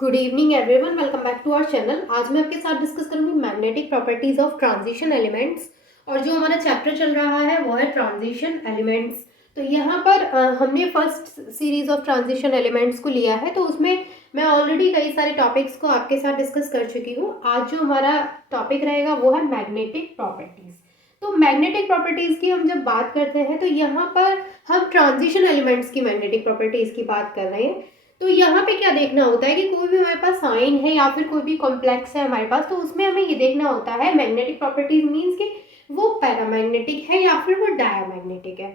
Good evening everyone, welcome back to our channel. आज मैं आपके साथ डिस्कस करूंगी magnetic properties of transition elements. और जो हमारा चैप्टर चल रहा है वो है ट्रांजिशन एलिमेंट्स। तो यहाँ पर हमने first series of transition elements को लिया है, तो उसमें मैं ऑलरेडी कई सारे टॉपिक्स को आपके साथ डिस्कस कर चुकी हूँ। आज जो हमारा टॉपिक रहेगा वो है मैग्नेटिक प्रॉपर्टीज। तो मैग्नेटिक प्रॉपर्टीज की हम जब बात करते हैं तो यहाँ पर हम ट्रांजिशन एलिमेंट्स की मैग्नेटिक प्रॉपर्टीज की बात कर रहे हैं। तो यहाँ पे क्या देखना होता है कि कोई भी हमारे पास साइन है या फिर कोई भी कॉम्प्लेक्स है हमारे पास, तो उसमें हमें ये देखना होता है मैग्नेटिक प्रॉपर्टीज मीन्स कि वो पैरामैग्नेटिक है या फिर वो डायामैग्नेटिक है।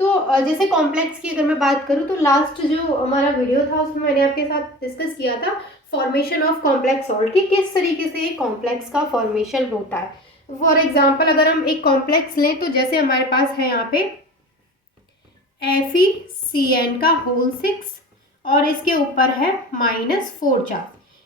तो जैसे कॉम्प्लेक्स की अगर मैं बात करूँ तो लास्ट जो हमारा वीडियो था उसमें मैंने आपके साथ डिस्कस किया था फॉर्मेशन ऑफ कॉम्प्लेक्स सॉल्ट की, किस तरीके से एक कॉम्प्लेक्स का फॉर्मेशन होता है। फॉर एग्जाम्पल अगर हम एक कॉम्प्लेक्स लें तो जैसे हमारे पास है यहाँ पे FeCN का होल 6 और इसके ऊपर है -4 चार्ज,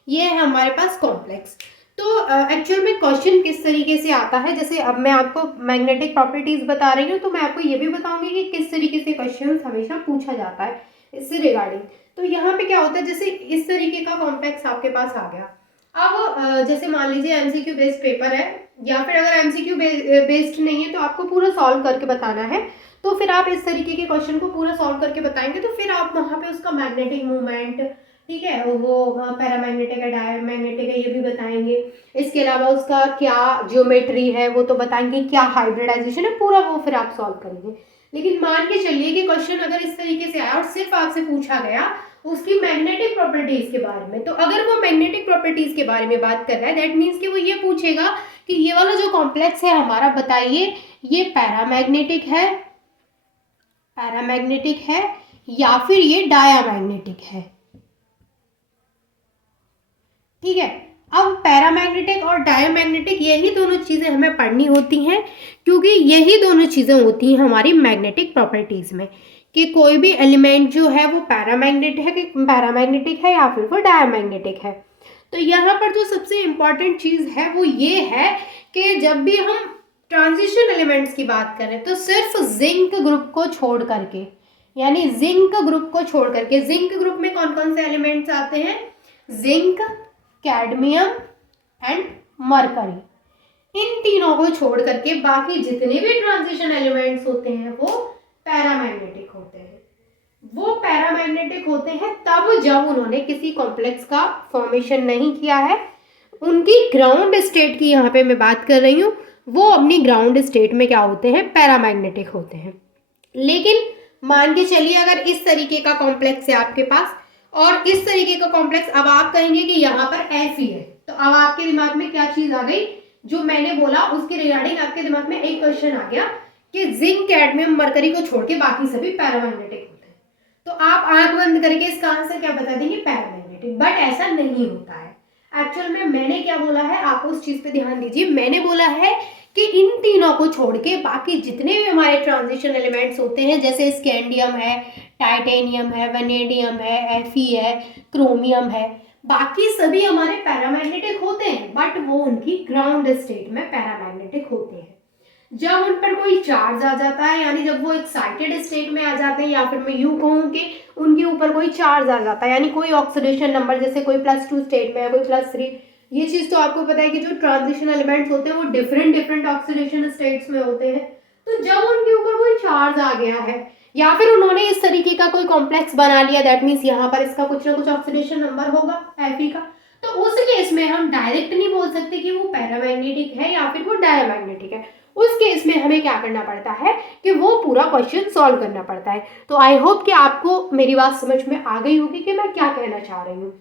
ये है हमारे पास कॉम्प्लेक्स। तो एक्चुअल में क्वेश्चन किस तरीके से आता है, जैसे अब मैं आपको मैग्नेटिक प्रॉपर्टीज बता रही हूँ तो मैं आपको ये भी बताऊंगी कि किस तरीके से क्वेश्चन हमेशा पूछा जाता है इससे रिगार्डिंग। तो यहाँ पे क्या होता है, जैसे इस तरीके का कॉम्प्लेक्स आपके पास आ गया। अब जैसे मान लीजिए MCQ बेस्ड पेपर है या फिर अगर MCQ बेस्ड नहीं है तो आपको पूरा सॉल्व करके बताना है। तो फिर आप इस तरीके के क्वेश्चन को पूरा सॉल्व करके बताएंगे तो फिर आप वहाँ पे उसका मैग्नेटिक मूवमेंट, ठीक है, वो पैरामैग्नेटिक है डायमैग्नेटिक है ये भी बताएंगे। इसके अलावा उसका क्या ज्योमेट्री है वो तो बताएंगे, क्या हाइब्रिडाइजेशन है, पूरा वो फिर आप सॉल्व करेंगे। लेकिन मान के चलिए कि क्वेश्चन अगर इस तरीके से आया और सिर्फ आपसे पूछा गया उसकी मैग्नेटिक प्रॉपर्टीज के बारे में, तो अगर वो मैग्नेटिक प्रॉपर्टीज के बारे में बात कर रहा है दैट मीन्स कि वो ये पूछेगा कि ये वाला जो कॉम्प्लेक्स है हमारा, बताइए ये पैरामैग्नेटिक है या फिर ये डायामैग्नेटिक है। ठीक है, अब पैरामैग्नेटिक और डायामैग्नेटिक यही दोनों चीजें हमें पढ़नी होती हैं, क्योंकि यही दोनों चीजें होती हैं हमारी मैग्नेटिक प्रॉपर्टीज में कि कोई भी एलिमेंट जो है वो पैरामैग्नेटिक है या फिर वो डायामैग्नेटिक है। तो यहाँ पर जो सबसे इम्पॉर्टेंट चीज है वो ये है कि जब भी हम ट्रांजिशन एलिमेंट्स की बात करें तो सिर्फ जिंक ग्रुप को छोड़ करके, यानी जिंक ग्रुप को छोड़ करके, जिंक ग्रुप में कौन कौन से एलिमेंट्स आते हैं, जिंक, कैडमियम एंड मरकरी, इन तीनों को छोड़ करके बाकी जितने भी ट्रांजिशन एलिमेंट्स होते हैं वो पैरामैग्नेटिक होते हैं। वो पैरामैग्नेटिक होते हैं तब जब उन्होंने किसी कॉम्प्लेक्स का फॉर्मेशन नहीं किया है। उनकी ग्राउंड स्टेट की यहाँ पे मैं बात कर रही हूँ, वो अपनी ग्राउंड स्टेट में क्या होते हैं, पैरामैग्नेटिक होते हैं। लेकिन मान के चलिए अगर इस तरीके का कॉम्प्लेक्स है आपके पास और इस तरीके का कॉम्प्लेक्स, अब आप कहेंगे कि यहाँ पर Fe है, तो अब आपके दिमाग में क्या चीज आ गई, जो मैंने बोला उसके रिगार्डिंग आपके दिमाग में एक क्वेश्चन आ गया कि जिंक, कैडमियम, मरकरी को छोड़ के बाकी सभी पैरामैग्नेटिक होते हैं। तो आप आंख बंद करके इसका आंसर क्या बता देंगे, पैरामैग्नेटिक। बट ऐसा नहीं होता है। एक्चुअल में मैंने क्या बोला है, आप उस चीज पे ध्यान दीजिए। मैंने बोला है कि इन तीनों को छोड़ के बाकी जितने भी हमारे ट्रांजिशन एलिमेंट्स होते हैं, जैसे स्कैंडियम है, टाइटेनियम है, वेनेडियम है, Fe है, क्रोमियम है, बाकी सभी हमारे पैरामैग्नेटिक होते हैं बट वो उनकी ग्राउंड स्टेट में पैरामैग्नेटिक होते हैं। जब उन पर कोई चार्ज आ जाता है, यानी जब वो एक्साइटेड स्टेट में आ जाते हैं, या फिर मैं यूं कहूँ कि उनके ऊपर कोई चार्ज आ जाता है, यानी कोई ऑक्सीडेशन नंबर, जैसे कोई +2 स्टेट में है, कोई +3, ये चीज तो आपको पता है कि जो ट्रांजिशन एलिमेंट्स होते हैं वो डिफरेंट ऑक्सीडेशन स्टेट्स में होते हैं। तो जब उनके ऊपर कोई चार्ज आ गया है या फिर उन्होंने इस तरीके का कोई कॉम्प्लेक्स बना लिया, दैट मीन्स यहाँ पर इसका कुछ ना कुछ ऑक्सीडेशन नंबर होगा Fe का, तो उस केस में हम डायरेक्ट नहीं बोल सकते कि वो पैरामैग्नेटिक है या फिर वो डायामैग्नेटिक है। उस केस में हमें क्या करना पड़ता है कि वो पूरा क्वेश्चन सॉल्व करना पड़ता है। तो आई होप कि आपको मेरी बात समझ में आ गई होगी कि मैं क्या कहना चाह रही हूँ।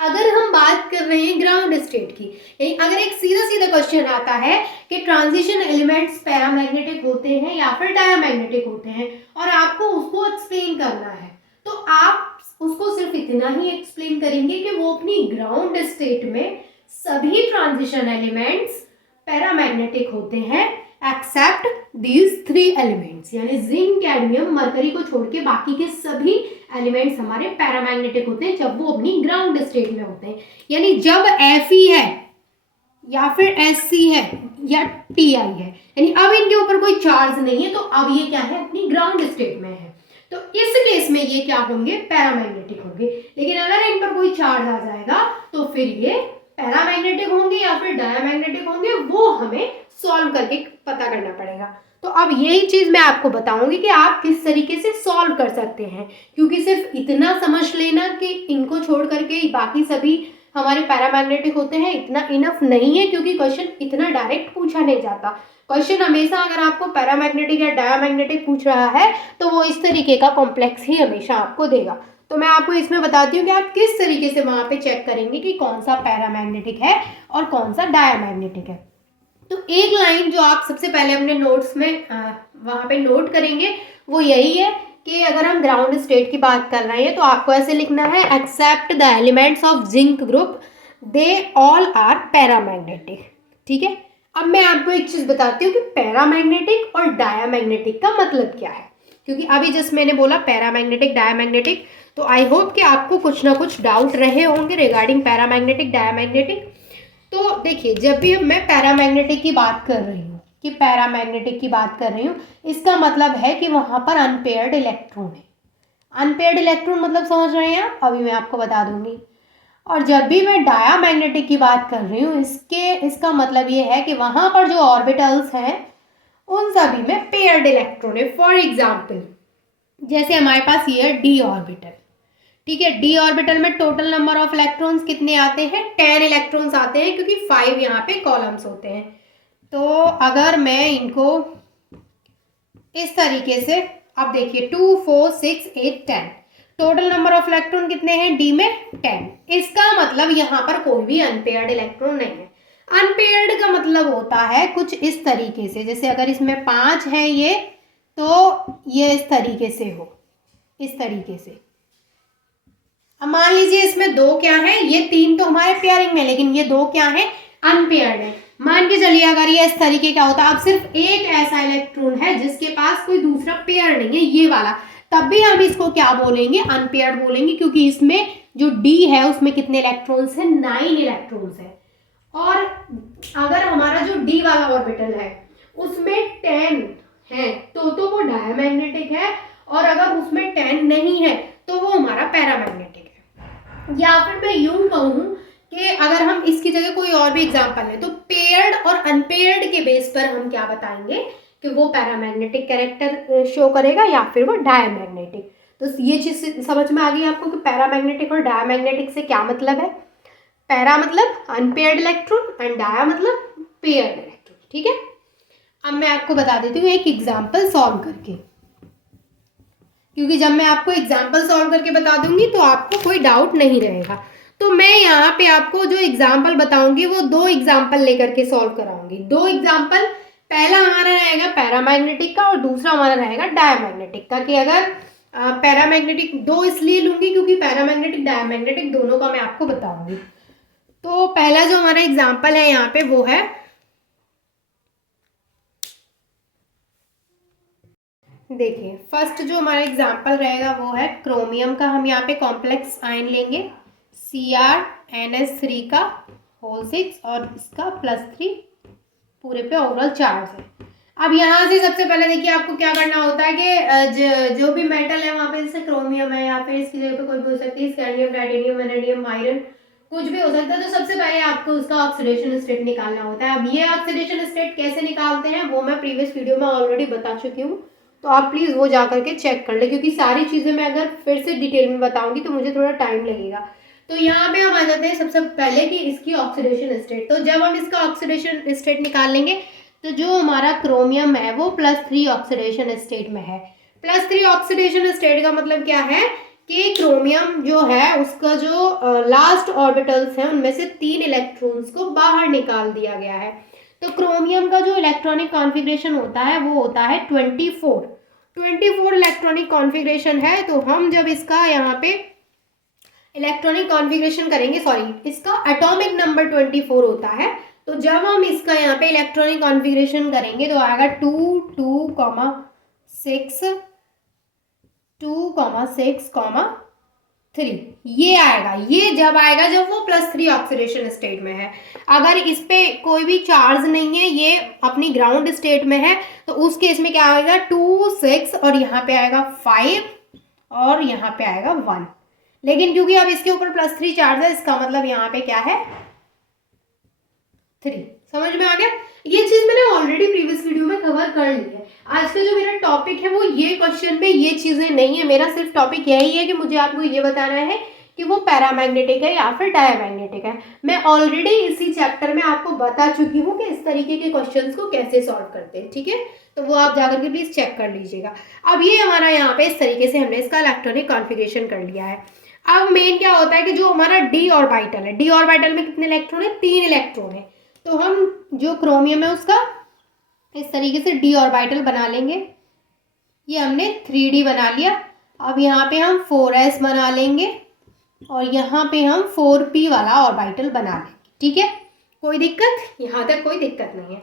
अगर हम बात कर रहे हैं ग्राउंड स्टेट की, अगर एक सीधा सीधा क्वेश्चन आता है कि ट्रांजिशन एलिमेंट्स पैरामैग्नेटिक होते हैं या फिर डायामैग्नेटिक होते हैं और आपको उसको एक्सप्लेन करना है, तो आप उसको सिर्फ इतना ही एक्सप्लेन करेंगे कि वो अपनी ग्राउंड स्टेट में सभी ट्रांजिशन एलिमेंट्स पैरामैग्नेटिक होते हैं एक्सेप्ट दीज 3 एलिमेंट्स, यानी जिंक, कैडमियम, मरकरी को छोड़ के बाकी के सभी एलिमेंट्स हमारे पैरामैग्नेटिक होते हैं जब वो अपनी ग्राउंड स्टेट में होते हैं। यानी जब Fe है या फिर Sc है या Ti है, यानी अब इनके ऊपर कोई चार्ज नहीं है, तो अब ये क्या है, अपनी ग्राउंड स्टेट में है, तो इस केस में ये क्या होंगे, पैरामैग्नेटिक होंगे। लेकिन अगर इन पर कोई चार्ज आ जाएगा फिर ये पैरामैग्नेटिक होंगे या फिर डायमैग्नेटिक होंगे, वो हमें सॉल्व करके पता करना पड़ेगा। तो अब यही चीज़ मैं आपको बताऊंगी कि आप किस तरीके से सॉल्व कर सकते हैं, क्योंकि सिर्फ इतना समझ लेना कि इनको छोड़ करके बाकी सभी हमारे पैरामैग्नेटिक होते हैं, इतना इनफ नहीं है, क्योंकि क्वेश्चन इतना डायरेक्ट पूछा नहीं जाता। क्वेश्चन हमेशा अगर आपको पैरामैग्नेटिक या डायमैग्नेटिक पूछ रहा है तो वो इस तरीके का कॉम्प्लेक्स ही हमेशा आपको देगा। तो मैं आपको इसमें बताती हूँ कि आप किस तरीके से वहाँ पे चेक करेंगे कि कौन सा पैरामैग्नेटिक है और कौन सा डायमैग्नेटिक है। तो एक लाइन जो आप सबसे पहले अपने नोट्स में वहाँ पे नोट करेंगे वो यही है कि अगर हम ग्राउंड स्टेट की बात कर रहे हैं तो आपको ऐसे लिखना है, except the elements of zinc group they all are paramagnetic. ठीक है, अब मैं आपको एक चीज़ बताती हूँ कि पैरामैग्नेटिक और डायमैग्नेटिक का मतलब क्या है, क्योंकि अभी जस्ट मैंने बोला पैरामैग्नेटिक डायमैग्नेटिक, तो आई होप कि आपको कुछ ना कुछ डाउट रहे होंगे रिगार्डिंग पैरामैग्नेटिक डायमैग्नेटिक। तो देखिए, जब भी मैं पैरामैग्नेटिक की बात कर रही हूँ इसका मतलब है कि वहाँ पर अनपेयर्ड इलेक्ट्रॉन है। अनपेयर्ड इलेक्ट्रॉन मतलब समझ रहे हैं आप, अभी मैं आपको बता दूंगी। और जब भी मैं डायमैग्नेटिक की बात कर रही हूँ इसका मतलब ये है कि वहाँ पर जो ऑर्बिटल्स हैं उन सभी में पेयर्ड इलेक्ट्रॉन है। फॉर एग्जाम्पल जैसे हमारे पास ये है डी ऑर्बिटल। ठीक है, डी ऑर्बिटल में टोटल नंबर ऑफ इलेक्ट्रॉन्स कितने आते हैं, 10 इलेक्ट्रॉन्स आते हैं, क्योंकि 5 यहाँ पे कॉलम्स होते हैं। तो अगर मैं इनको इस तरीके से, अब देखिए 2 4 6 8 10, टोटल नंबर ऑफ इलेक्ट्रॉन कितने हैं डी में, 10। इसका मतलब यहाँ पर कोई भी अनपेयर्ड इलेक्ट्रॉन नहीं है। अनपेयर्ड का मतलब होता है कुछ इस तरीके से, जैसे अगर इसमें 5 है ये, तो ये इस तरीके से हो, इस तरीके से। अब मान लीजिए इसमें 2 क्या है, ये 3 तो हमारे पेयरिंग में, लेकिन ये 2 क्या है, अनपेयर्ड है। मान के चलिए अगर ये इस तरीके का होता, अब सिर्फ एक ऐसा इलेक्ट्रॉन है जिसके पास कोई दूसरा पेयर नहीं है, ये वाला, तब भी हम इसको क्या बोलेंगे, अनपेयर्ड बोलेंगे, क्योंकि इसमें जो डी है उसमें कितने इलेक्ट्रॉन्स हैं, 9 इलेक्ट्रॉन्स है। और अगर हमारा जो डी वाला ऑर्बिटल है उसमें 10 है तो वो डायमैग्नेटिक है, और अगर उसमें 10 नहीं है तो वो हमारा पैरामैग्नेटिक है। या फिर मैं यूं कहूँ कि अगर हम इसकी जगह कोई और भी एग्जांपल लें तो पेयर्ड और अनपेयर्ड के बेस पर हम क्या बताएंगे कि वो पैरामैग्नेटिक कैरेक्टर शो करेगा या फिर वो डायमैग्नेटिक। तो ये चीज़ समझ में आ गई आपको कि पैरामैग्नेटिक और डायमैग्नेटिक से क्या मतलब है। पैरा मतलब अनपेयर्ड इलेक्ट्रॉन एंड डाया मतलब पेयर्ड इलेक्ट्रॉन। ठीक है, अब मैं आपको बता देती हूँ एक एग्जाम्पल सॉल्व करके, क्योंकि जब मैं आपको एग्जाम्पल सॉल्व करके बता दूंगी तो आपको कोई डाउट नहीं रहेगा। तो मैं यहाँ पे आपको जो एग्जाम्पल बताऊंगी वो 2 एग्जाम्पल लेकर के सॉल्व कराऊंगी। 2 एग्जाम्पल, पहला हमारा रहेगा पैरामैग्नेटिक का और दूसरा हमारा रहेगा डायमैग्नेटिक का। कि अगर पैरामैग्नेटिक 2 इसलिए लूंगी क्योंकि पैरामैग्नेटिक डायमैग्नेटिक दोनों का मैं आपको बताऊंगी। तो पहला जो हमारा एग्जाम्पल है यहाँ पे वो है, देखिए फर्स्ट जो हमारा एग्जाम्पल रहेगा वो है क्रोमियम का। हम यहाँ पे कॉम्प्लेक्स आयन लेंगे CrNS3 का होल 6 और इसका +3 पूरे पे ओवरऑल चार्ज है। अब यहाँ से सबसे पहले देखिए आपको क्या करना होता है कि जो भी मेटल है वहाँ पे, जैसे क्रोमियम है या फिर इसकी जगह पे कोई भी हो सकती है, स्कैंडियम, टाइटेनियम, वैनेडियम, आयरन, कुछ भी हो सकता है। तो सबसे पहले आपको उसका ऑक्सीडेशन स्टेट निकालना होता है। अब ये ऑक्सीडेशन स्टेट कैसे निकालते हैं वो मैं प्रीवियस वीडियो में ऑलरेडी बता चुकी हूँ, तो आप प्लीज़ वो जा करके चेक कर ले, क्योंकि सारी चीज़ें मैं अगर फिर से डिटेल में बताऊंगी तो मुझे थोड़ा टाइम लगेगा। तो यहाँ पे हम आ जाते हैं सबसे पहले कि इसकी ऑक्सीडेशन स्टेट। तो जब हम इसका ऑक्सीडेशन स्टेट निकाल लेंगे तो जो हमारा क्रोमियम है वो +3 ऑक्सीडेशन स्टेट में है। +3 ऑक्सीडेशन स्टेट का मतलब क्या है कि क्रोमियम जो है उसका जो लास्ट ऑर्बिटल्स हैं उनमें से 3 इलेक्ट्रॉन्स को बाहर निकाल दिया गया है। तो क्रोमियम का जो इलेक्ट्रॉनिक कॉन्फ़िगरेशन होता है वो होता है 24 इलेक्ट्रॉनिक कॉन्फ़िगरेशन है। तो हम जब इसका यहाँ पे इलेक्ट्रॉनिक कॉन्फ़िगरेशन करेंगे, सॉरी इसका एटॉमिक नंबर 24 होता है, तो जब हम इसका यहाँ पे इलेक्ट्रॉनिक कॉन्फ़िगरेशन करेंगे तो आएगा 2 2 6 2 6 3, ये आएगा। ये जब आएगा जब वो +3 ऑक्सीडेशन स्टेट में है। अगर इस पे कोई भी चार्ज नहीं है, ये अपनी ग्राउंड स्टेट में है, तो उस केस में क्या आएगा 2 6 और यहाँ पे आएगा 5 और यहाँ पे आएगा 1। लेकिन क्योंकि अब इसके ऊपर +3 चार्ज है, इसका मतलब यहाँ पे क्या है 3। समझ में आ गया? ये चीज मैंने ऑलरेडी प्रीवियस वीडियो में कवर कर ली है। आज का जो मेरा टॉपिक है वो ये क्वेश्चन में ये चीजें नहीं है, मेरा सिर्फ टॉपिक यही है कि मुझे आपको ये बताना है कि वो पैरामैग्नेटिक है या फिर डायमैग्नेटिक है। मैं ऑलरेडी इसी चैप्टर में आपको बता चुकी हूँ कि इस तरीके के क्वेश्चंस को कैसे सॉल्व करते हैं, ठीक है? तो वो आप जाकर के प्लीज चेक कर लीजिएगा। अब ये हमारा यहाँ पे इस तरीके से हमने इसका इलेक्ट्रॉनिक कॉन्फ़िगरेशन कर लिया है। अब मेन क्या होता है कि जो हमारा डी ऑर्बिटल है, डी ऑर्बिटल में कितने इलेक्ट्रॉन है? 3 इलेक्ट्रॉन है। तो हम जो क्रोमियम है उसका इस तरीके से डी ऑर्बिटल बना लेंगे। ये हमने 3D बना लिया। अब यहाँ पे हम 4s बना लेंगे और यहाँ पे हम 4p वाला ऑर्बिटल बना लेंगे, ठीक है? कोई दिक्कत? यहाँ तक कोई दिक्कत नहीं है।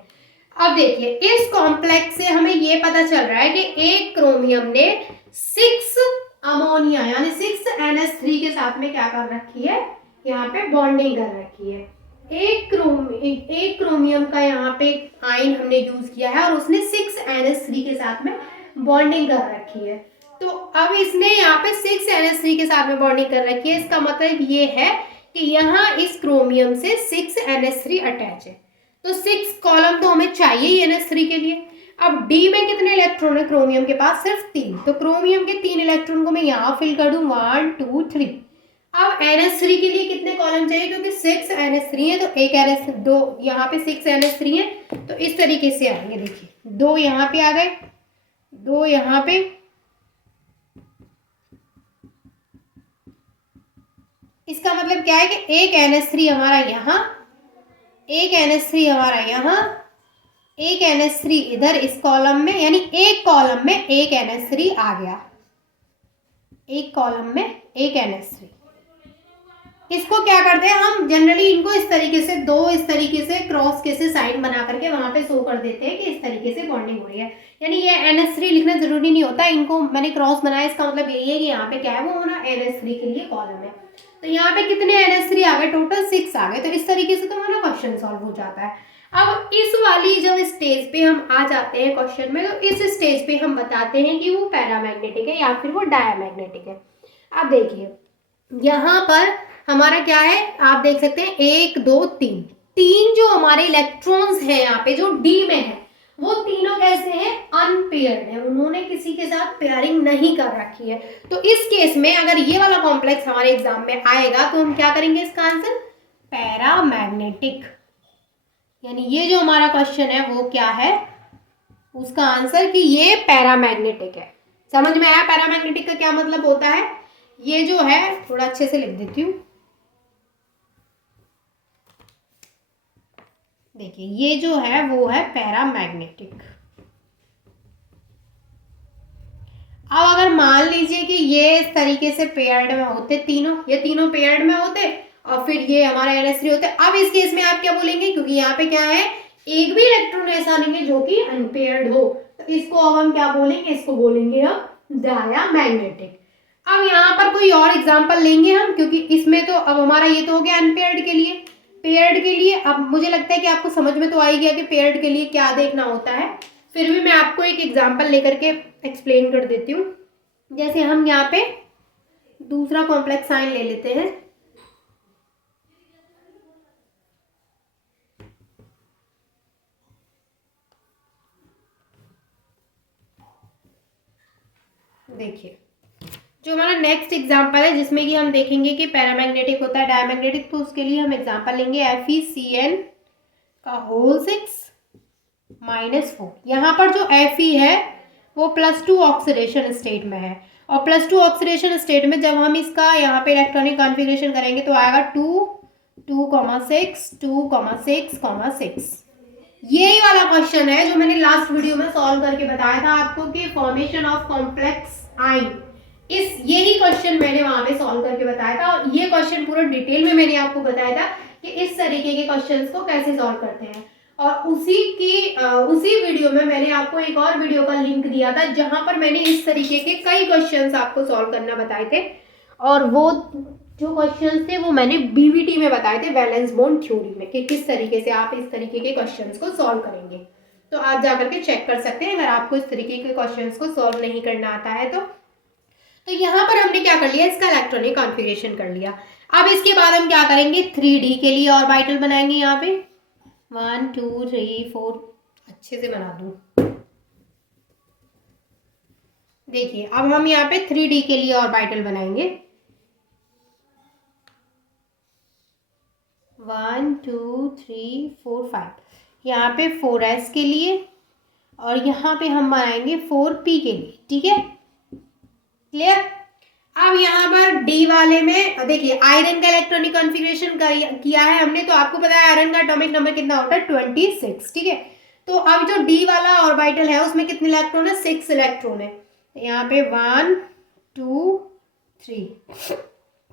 अब देखिए इस कॉम्प्लेक्स से हमें ये पता चल रहा है कि एक क्रोमियम ने 6 अमोनिया यानी 6NH3 के साथ में क्या कर रखी है? यहाँ पे बॉन्डिंग कर रखी है। एक क्रोमियम का यहाँ पे आयन हमने यूज किया है और उसने 6NH3 के साथ में बॉन्डिंग कर रखी है। तो अब इसने यहाँ पे 6NH3 के साथ में बॉन्डिंग कर रखी है, इसका मतलब ये है कि यहाँ इस क्रोमियम से 6NH3 अटैच है। तो 6 कॉलम तो हमें चाहिए ही NH3 के लिए। अब डी में कितने इलेक्ट्रॉन है क्रोमियम के पास? सिर्फ 3। तो क्रोमियम के 3 इलेक्ट्रॉन को मैं यहाँ फिल कर दूं 1 2 3। अब NH3 के लिए कितने कॉलम चाहिए? क्योंकि 6NH3 है तो एक NH, 2 यहाँ पे 6NH3 है तो इस तरीके से आएंगे। देखिए 2 यहाँ पे आ गए, 2 यहाँ पे, इसका मतलब क्या है कि एक NH3 हमारा यहाँ, एक NH3 हमारा यहाँ, एक NH3 इधर इस कॉलम में, यानी एक कॉलम में एक NH3 आ गया, एक कॉलम में एक NH3। इसको क्या करते हैं हम जनरली, इनको इस तरीके से दो इस तरीके से क्रॉस के से साइन बना करके वहां पे शो कर देते हैं कि इस तरीके से बॉन्डिंग हो रही है। यानी ये NH3 लिखना जरूरी नहीं होता, इनको मैंने क्रॉस बनाया, इसका मतलब यही है कि यहाँ पे क्या है वो हमारा NH3 के लिए कॉलम है। तो यहाँ पे कितने NH3 आ गए? टोटल 6 आ गए। तो इस तरीके से तो हमारा क्वेश्चन सॉल्व हो जाता है। अब इस वाली जब स्टेज पे हम आ जाते हैं क्वेश्चन में, तो इस स्टेज पे हम बताते हैं कि वो पैरामैग्नेटिक है या फिर वो डायमैग्नेटिक है। अब देखिए यहाँ पर हमारा क्या है, आप देख सकते हैं 1 2 3, 3 जो हमारे इलेक्ट्रॉन्स हैं यहाँ पे जो डी में है वो तीनों कैसे हैं? अनपेयर्ड है, उन्होंने किसी के साथ पेयरिंग नहीं कर रखी है। तो इस केस में अगर ये वाला कॉम्प्लेक्स हमारे एग्जाम में आएगा तो हम क्या करेंगे? इसका आंसर पैरामैग्नेटिक, यानी ये जो हमारा क्वेश्चन है वो क्या है, उसका आंसर कि ये पैरामैग्नेटिक है। समझ में आया पैरामैग्नेटिक का क्या मतलब होता है? ये जो है थोड़ा अच्छे से लिख देती हूँ। देखिए ये जो है वो है पैरामैग्नेटिक। अब अगर मान लीजिए कि ये इस तरीके से पेयर्ड में होते तीनों, ये तीनों पेयर्ड में होते और फिर ये हमारा NH3 होते, अब इस केस में आप क्या बोलेंगे? क्योंकि यहाँ पे क्या है, एक भी इलेक्ट्रॉन ऐसा नहीं है जो कि अनपेयर्ड हो, तो इसको अब हम क्या बोलेंगे? इसको बोलेंगे हम डायमैग्नेटिक। अब यहाँ पर कोई और एग्जाम्पल लेंगे हम, क्योंकि इसमें तो अब हमारा ये तो हो गया अनपेयर्ड के लिए। पेयर्ड के लिए अब मुझे लगता है कि आपको समझ में तो आ ही गया कि पेयर्ड के लिए क्या देखना होता है। फिर भी मैं आपको एक एग्जाम्पल लेकर के एक्सप्लेन कर देती हूँ। जैसे हम यहाँ पे दूसरा कॉम्प्लेक्स साइन ले लेते हैं। देखिए जो हमारा नेक्स्ट एग्जाम्पल है जिसमें कि हम देखेंगे कि पैरामैग्नेटिक होता है डायमैग्नेटिक, तो उसके लिए हम एग्जाम्पल लेंगे FeCN का होल 6 -4। यहाँ पर जो Fe है वो +2 ऑक्सीडेशन स्टेट में है, और +2 ऑक्सीडेशन स्टेट में जब हम इसका यहाँ पे इलेक्ट्रॉनिक कॉन्फ़िगरेशन करेंगे तो आएगा 2 2,6 2,6,6। यही वाला क्वेश्चन है जो मैंने लास्ट वीडियो में सॉल्व करके बताया था आपको कि फॉर्मेशन ऑफ कॉम्प्लेक्स आयन, यही क्वेश्चन मैंने वहां पे सॉल्व करके बताया था। और ये क्वेश्चन पूरा डिटेल में मैंने आपको बताया था कि इस तरीके के क्वेश्चंस को कैसे सॉल्व करते हैं। और उसी वीडियो में मैंने आपको एक और वीडियो का लिंक दिया था जहां पर मैंने इस तरीके के कई क्वेश्चंस आपको सॉल्व करना बताए थे, और वो जो क्वेश्चंस थे वो मैंने BBT में बताए थे, वैलेंस बॉन्ड थ्योरी में, कि किस तरीके से आप इस तरीके के क्वेश्चंस को सॉल्व करेंगे। तो आप जाकर के चेक कर सकते हैं अगर आपको इस तरीके के क्वेश्चंस को सॉल्व नहीं करना आता है तो। तो यहाँ पर हमने क्या कर लिया, इसका इलेक्ट्रॉनिक कॉन्फ़िगरेशन कर लिया। अब इसके बाद हम क्या करेंगे, 3D के लिए ऑर्बिटल बनाएंगे। यहाँ पे 1 2 3 4 अच्छे से बना दूँ। देखिए अब हम यहाँ पे 3D के लिए ऑर्बिटल बनाएंगे। 1 2 3 4 5, यहाँ पे 4s के लिए और यहाँ पे हम बनाएंगे 4p के लिए। ठीक है, क्लियर। अब यहाँ पर डी वाले में देखिए आयरन का इलेक्ट्रॉनिक कॉन्फ़िगरेशन किया है हमने, तो आपको पता है आयरन का एटॉमिक नंबर कितना होता है, 26। ठीक है, तो अब जो डी वाला ऑर्बिटल है उसमें कितने इलेक्ट्रॉन है, 6 इलेक्ट्रॉन है। यहाँ पे 1 2 3,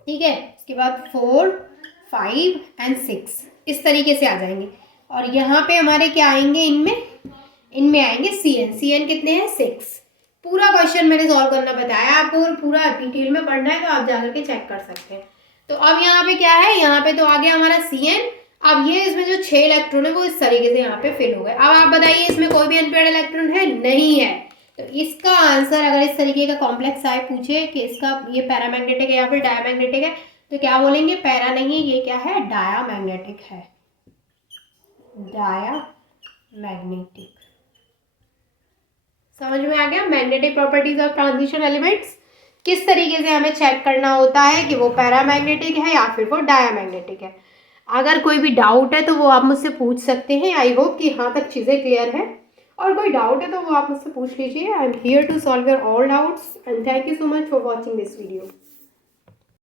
ठीक है, इसके बाद 4 5 एंड 6 इस तरीके से आ जाएंगे। और यहाँ पे हमारे क्या आएंगे, इनमें आएंगे CN कितने हैं, 6। पूरा क्वेश्चन मैंने सॉल्व करना बताया आपको और पूरा डिटेल में पढ़ना है, तो आप जाकर के चेक कर सकते हैं। तो अब यहाँ पे क्या है, यहाँ पे तो आ गया हमारा CN। अब ये इसमें जो 6 इलेक्ट्रॉन है वो इस तरीके से यहाँ पे फिल हो गए। अब आप बताइए इसमें कोई भी अनपेयर्ड इलेक्ट्रॉन है, नहीं है। तो इसका आंसर अगर इस तरीके का कॉम्प्लेक्स आए पूछे कि इसका ये पैरामैग्नेटिक है या फिर डायमैग्नेटिक है, तो क्या बोलेंगे, पैरा नहीं है, ये क्या है, डायामैग्नेटिक है, डायामैग्नेटिक। समझ में आ गया magnetic properties of transition elements, किस तरीके से हमें चेक करना होता है कि वो पैरामैग्नेटिक है या फिर वो डायामैग्नेटिक है। अगर कोई भी डाउट है तो वो आप मुझसे पूछ सकते हैं। आई होप कि यहाँ तक चीज़ें क्लियर हैं, और कोई डाउट है तो वो आप मुझसे पूछ लीजिए। I am here to solve your all doubts and thank you so much for watching this video.